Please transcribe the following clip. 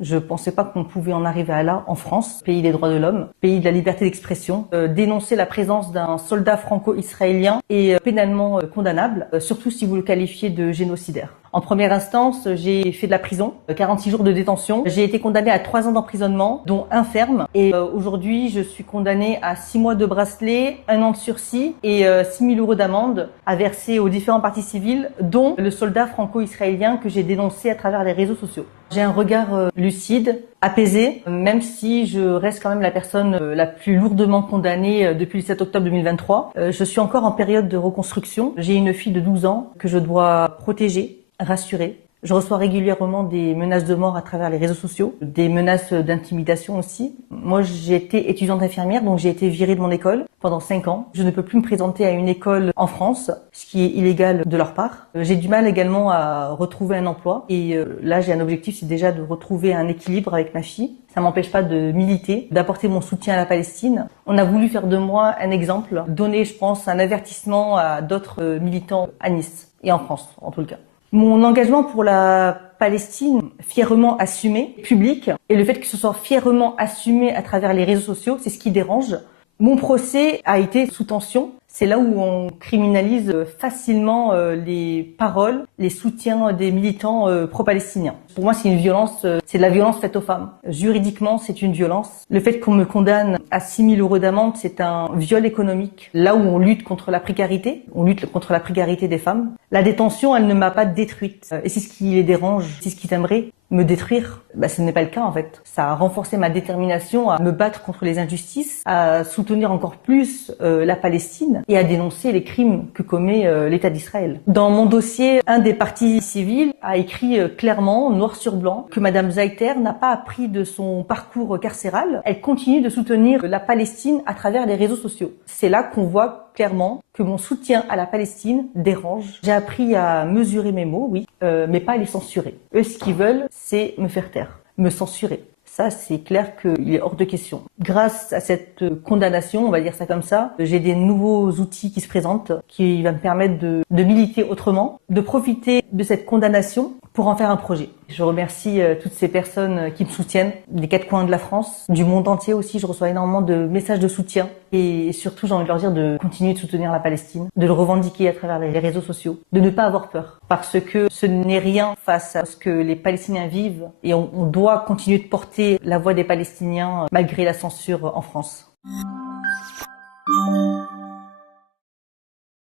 Je pensais pas qu'on pouvait en arriver à là en France, pays des droits de l'homme, pays de la liberté d'expression. Dénoncer la présence d'un soldat franco-israélien est pénalement condamnable, surtout si vous le qualifiez de génocidaire. En première instance, j'ai fait de la prison, 46 jours de détention. J'ai été condamnée à 3 ans d'emprisonnement, dont 1 ferme. Et aujourd'hui, je suis condamnée à 6 mois de bracelet, 1 an de sursis et 6 000 € d'amende à verser aux différents parties civiles, dont le soldat franco-israélien que j'ai dénoncé à travers les réseaux sociaux. J'ai un regard lucide, apaisé, même si je reste quand même la personne la plus lourdement condamnée depuis le 7 octobre 2023. Je suis encore en période de reconstruction. J'ai une fille de 12 ans que je dois protéger, rassurer. Je reçois régulièrement des menaces de mort à travers les réseaux sociaux, des menaces d'intimidation aussi. Moi, j'ai été étudiante infirmière, donc j'ai été virée de mon école pendant 5 ans. Je ne peux plus me présenter à une école en France, ce qui est illégal de leur part. J'ai du mal également à retrouver un emploi. Et là, j'ai un objectif, c'est déjà de retrouver un équilibre avec ma fille. Ça m'empêche pas de militer, d'apporter mon soutien à la Palestine. On a voulu faire de moi un exemple, donner, je pense, un avertissement à d'autres militants à Nice et en France, en tout cas. Mon engagement pour la Palestine, fièrement assumé, public, et le fait que ce soit fièrement assumé à travers les réseaux sociaux, c'est ce qui dérange. Mon procès a été sous tension. C'est là où on criminalise facilement les paroles, les soutiens des militants pro-palestiniens. Pour moi, c'est une violence, c'est de la violence faite aux femmes. Juridiquement, c'est une violence. Le fait qu'on me condamne à 6 000 € d'amende, c'est un viol économique. Là où on lutte contre la précarité, on lutte contre la précarité des femmes. La détention, elle ne m'a pas détruite. Et c'est ce qui les dérange, c'est ce qui aimerait me détruire. Ce n'est pas le cas en fait. Ça a renforcé ma détermination à me battre contre les injustices, à soutenir encore plus la Palestine et à dénoncer les crimes que commet l'État d'Israël. Dans mon dossier, un des partis civils a écrit clairement, noir sur blanc, que Madame Zaïter n'a pas appris de son parcours carcéral. Elle continue de soutenir la Palestine à travers les réseaux sociaux. C'est là qu'on voit clairement que mon soutien à la Palestine dérange. J'ai appris à mesurer mes mots, oui, mais pas à les censurer. Eux, ce qu'ils veulent, c'est me faire taire, me censurer. Ça, c'est clair qu'il est hors de question. Grâce à cette condamnation, on va dire ça comme ça, j'ai des nouveaux outils qui se présentent, qui vont me permettre de militer autrement, de profiter de cette condamnation pour en faire un projet. Je remercie toutes ces personnes qui me soutiennent, des 4 coins de la France, du monde entier aussi. Je reçois énormément de messages de soutien et surtout, j'ai envie de leur dire de continuer de soutenir la Palestine, de le revendiquer à travers les réseaux sociaux, de ne pas avoir peur parce que ce n'est rien face à ce que les Palestiniens vivent et on doit continuer de porter la voix des Palestiniens malgré la censure en France.